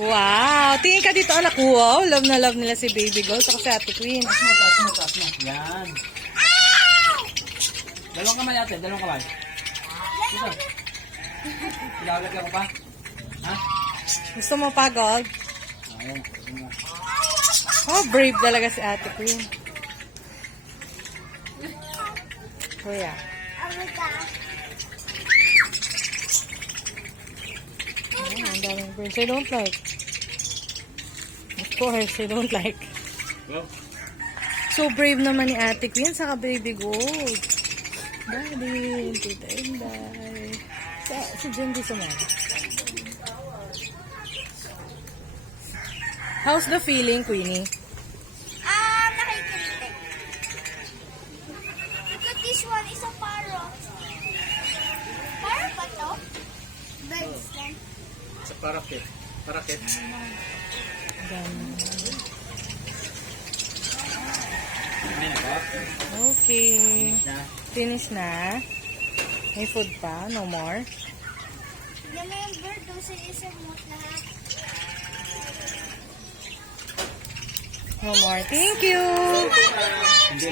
Wow! Tingin ka dito, anak. Wow! Love na love nila si Baby Gold. Saka si Ate Queen. Taas mo. Yan. Dalawang kamay ate, dalawang kamay. Dito. Ilalagyan ko pa. Ha? Gusto mo pa, Gold? Ayan. Oh, brave talaga si Ate Queen. Kuya. Oh, ang daming birds. I don't like. Of course, I don't like. Go. So brave naman ni Ate Queen saka Baby Gold. Daddy, Tita Inday. Si Jundy sumama. How's the feeling, Queenie? Nakikinig. Look at this one, is a parrot. Parrot ba to? Birds yan. Sa parakit. Parakit. Okay. Finish na. May food pa? No more? Yan na yung bird, doon sa isang moot lahat. No more. Thank you! Hindi na.